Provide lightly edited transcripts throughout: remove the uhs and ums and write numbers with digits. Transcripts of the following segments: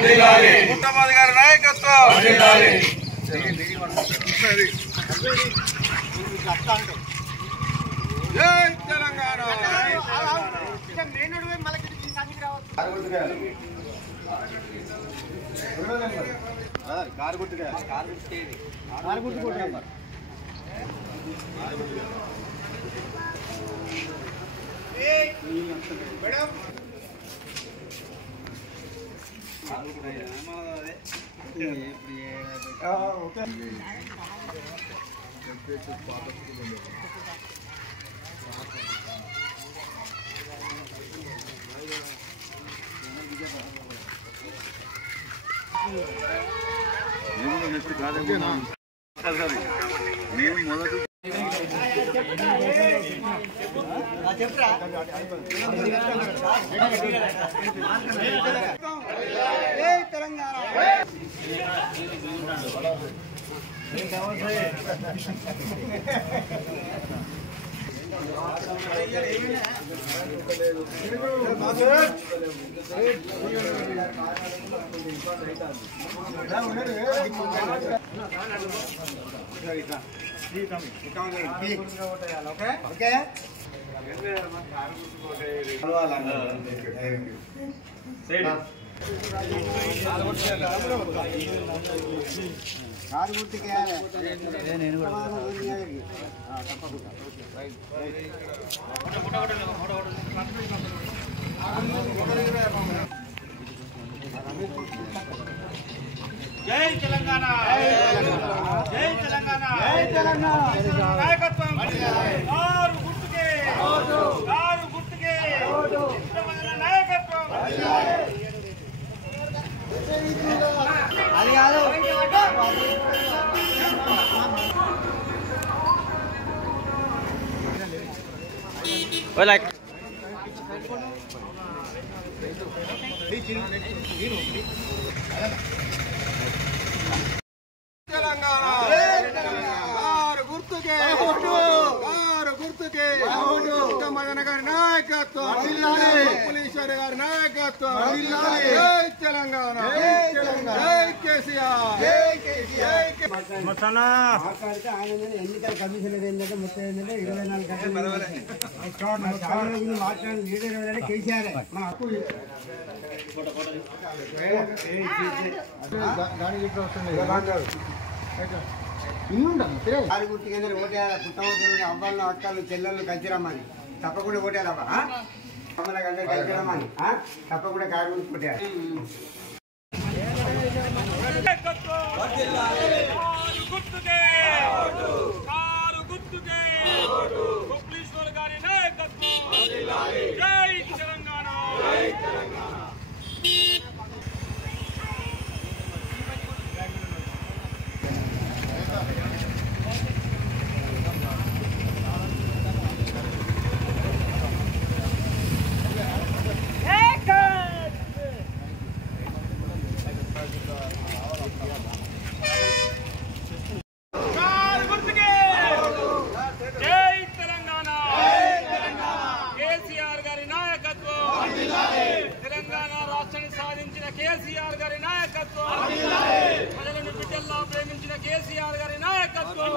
పుట్టమది గారి నాయకత్వం జై తెలంగాణ కారు గుర్తు మేడం నెక్స్ట్ కాదు మేము మొదటి తెలంగాణ కారు గుర్తుకే జై తెలంగాణ జై తెలంగాణ జై తెలంగాణ నాయకత్వం కారు గుర్తుకే కారు గుర్తుకే నాయకత్వం అది కాదు తెలంగాణ కారు గుర్తుకే కారు గుర్తుకే మదన గారి నాయకత్వం పులీశ్వరి గారి నాయకత్వం జై తెలంగాణ జై కేసీఆర్ ఎన్నికల కమిషన్ ఏంటంటే మొత్తం ఏంటంటే 24 గంటలు మాట్లాడిన లీడర్ ఏదంటే కేసీఆర్ మన హక్కు కారు గుర్తుకే ఓటేయాలి పుట్టమతులు అవ్వాలను అక్కలు చెల్లెళ్ళు కలిసిరమ్మని తప్పకుండా ఓటేయాలమ్మా అమ్మల గంట కలిసిరమ్మని తప్పకుండా కారు గుర్తు కొట్టేయాలి కేసీఆర్ గారి నాయకత్వం ప్రజలను బిడ్డల్లో ప్రేమించిన కేసీఆర్ గారి నాయకత్వం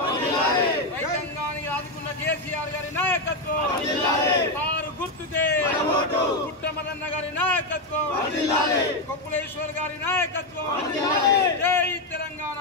రైతాంగాన్ని ఆదుకున్న కేసీఆర్ గారి నాయకత్వం కారు గుర్తుకే పుట్టమదన్న గారి నాయకత్వం కొప్పులేశ్వర్ గారి నాయకత్వం జై తెలంగాణ